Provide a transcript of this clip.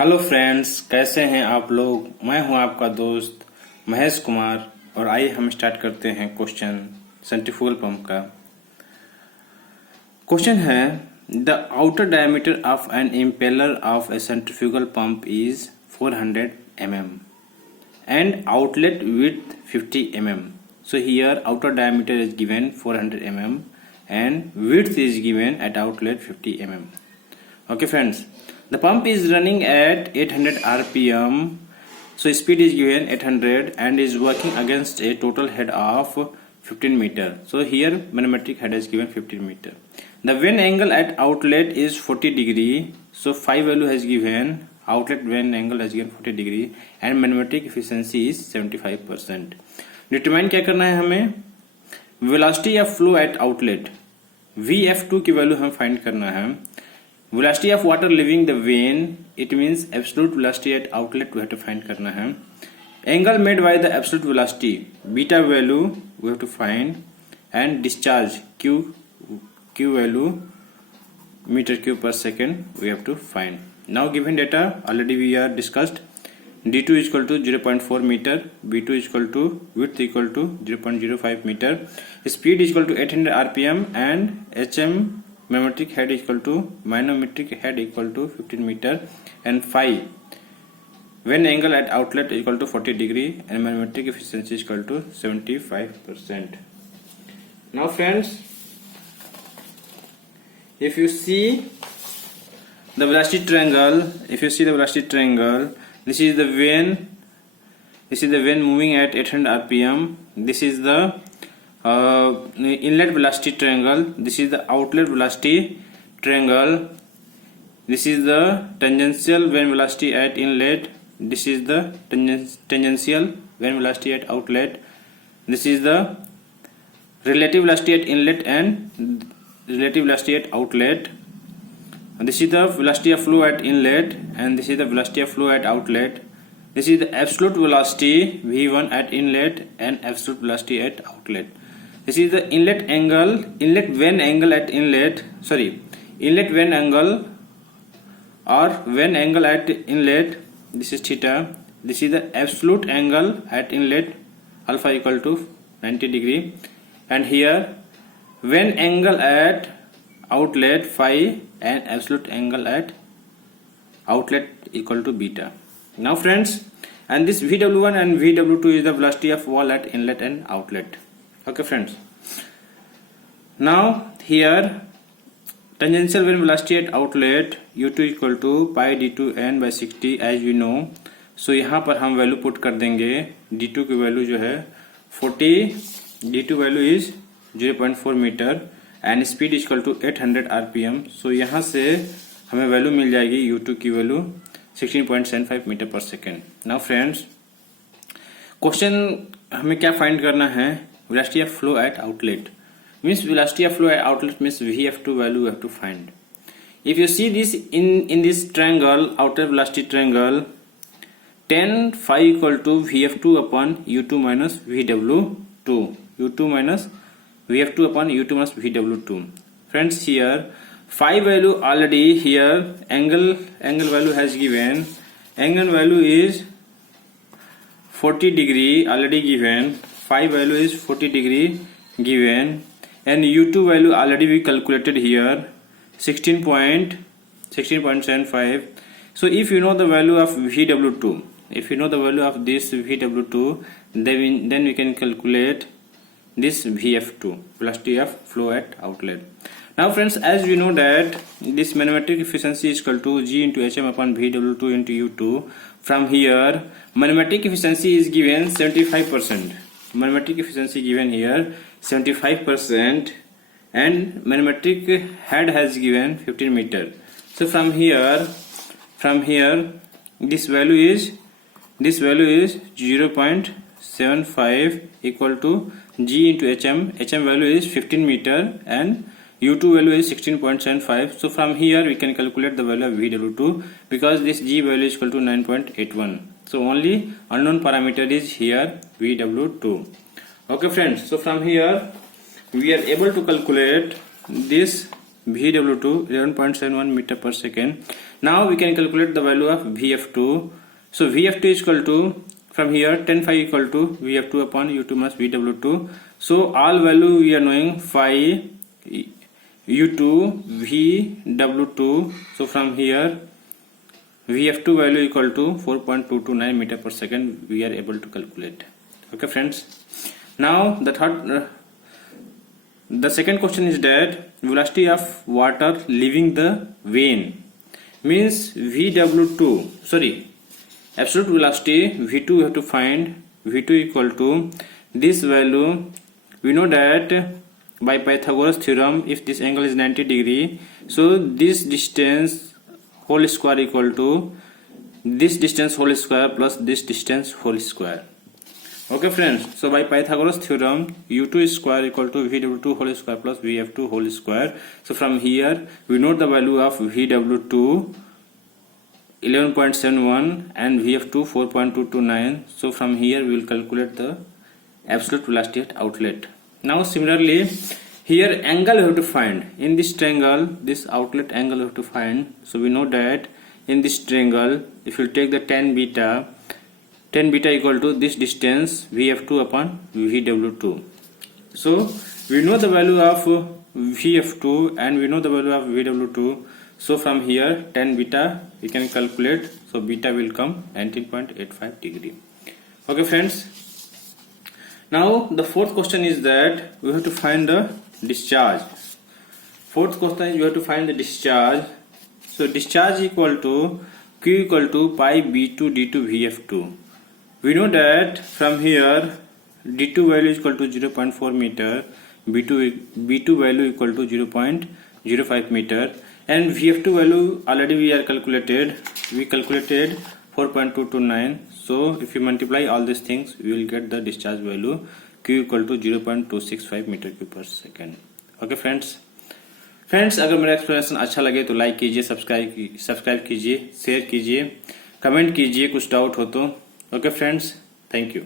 Hello friends, कैसे हैं आप लोग। मैं हूं आपका दोस्त महेश कुमार और आइए हम स्टार्ट करते हैं क्वेश्चन सेंट्रीफ्यूगल पंप का। क्वेश्चन है the outer diameter of an impeller of a centrifugal pump is 400 mm and outlet width 50 mm. So here outer diameter is given 400 mm and width is given at outlet 50 mm. Okay friends, the pump is running at 800 rpm, so speed is given 800 and is working against a total head of 15 meter. So here manometric head is given 15 meter. The vane angle at outlet is 40 degree, so phi value has given, outlet vane angle has given 40 degree and manometric efficiency is 75%. Determine क्या करना है हमें, velocity of flow at outlet Vf2 की value हमें find करना है. Velocity of water leaving the vein, it means absolute velocity at outlet we have to find करना है. Angle made by the absolute velocity beta value we have to find and discharge Q value meter cube per second we have to find. Now given data already we are discussed. D2 is equal to 0.4 meter, B2 is equal to width equal to 0.05 meter, speed is equal to 800 rpm and HM manometric head is equal to manometric head equal to 15 meter and phi when angle at outlet is equal to 40 degree and manometric efficiency is equal to 75%. Now friends, if you see the velocity triangle, this is the vane moving at 800 rpm, this is the inlet velocity triangle, this is the outlet velocity triangle, this is the tangential vane velocity at inlet, this is the tangential vane velocity at outlet, this is the relative velocity at inlet and relative velocity at outlet, this is the velocity of flow at inlet and this is the velocity of flow at outlet, this is the absolute velocity V1 at inlet and absolute velocity at outlet. This is the inlet vane angle at inlet or vane angle at inlet, this is theta. This is the absolute angle at inlet, alpha equal to 90 degree, and here vane angle at outlet phi and absolute angle at outlet equal to beta. Now friends, and this VW1 and VW2 is the velocity of wall at inlet and outlet. Okay friends, now here tangential vane velocity at outlet U2 equal to pi d2 n by 60 as we know. So यहाँ पर हम value put कर देंगे. d2 की value जो है 40, d2 value is 0.4 metre and speed is equal to 800 rpm. So यहाँ से हमें वैल्यू मिल जाएगी U2 की वैल्यू 16.75 मीटर पर सेकेंड. नाउ फ्रेंड्स, क्वेश्चन हमें क्या फाइंड करना है, velocity of flow at outlet means velocity of flow at outlet means Vf2 value we have to find. If you see this in this triangle, outer velocity triangle, tan phi equal to Vf2 upon U2 minus Vw2, U2 minus Vf2 upon U2 minus Vw2. Friends, here phi value already, here angle value has given, angle value is 40 degree already given, phi value is 40 degree given, and U2 value already we calculated here 16.75. So if you know the value of Vw2, if you know the value of this Vw2, then we can calculate this Vf2, velocity of flow at outlet. Now friends, as we know that this manometric efficiency is equal to G into Hm upon Vw2 into U2. From here manometric efficiency is given 75%. Manometric efficiency given here 75% and manometric head has given 15 meter. So from here this value is 0.75 equal to G into Hm. Hm value is 15 meter and U2 value is 16.75. So from here we can calculate the value of Vw2 because this G value is equal to 9.81. So only unknown parameter is here Vw2. Okay friends, so from here we are able to calculate this VW2 11.71 meter per second. Now we can calculate the value of VF2. So VF2 is equal to, from here tan phi equal to VF2 upon U2 minus VW2. So all value we are knowing, phi U2 VW2. So from here VF2 value equal to 4.229 meter per second we are able to calculate. Okay friends. Now the second question is that velocity of water leaving the vein means VW2, absolute velocity V2 we have to find. V2 equal to this value. We know that by Pythagoras theorem, if this angle is 90 degree, so this distance whole square equal to this distance whole square plus this distance whole square. Okay friends, so by Pythagoras theorem, U2 square equal to VW2 whole square plus VF2 whole square. So from here we know the value of VW2 11.71 and VF2 4.229. So from here we will calculate the absolute velocity at outlet. Now similarly here angle we have to find. In this triangle, this outlet angle we have to find. So we know that in this triangle, if you take the tan beta equal to this distance VF2 upon VW2. So we know the value of VF2 and we know the value of VW2. So from here tan beta we can calculate. So beta will come 19.85 degree. Okay friends. Now the fourth question is that we have to find the discharge. Fourth question is we have to find the discharge. So discharge equal to Q equal to pi B2 D2 VF2. We know that from here D2 value is equal to 0.4 meter, B2 value equal to 0.05 meter, and VF2 value already we are calculated. We calculated 4.229. So if you multiply all these things, we will get the discharge value Q equal to 0.265 meter cube per second. Okay friends. अगर मेरा explanation अच्छा लगे तो like कीजिए, subscribe कीजिए, share कीजिए, comment कीजिए कुछ डाउट हो तो. Okay friends, thank you.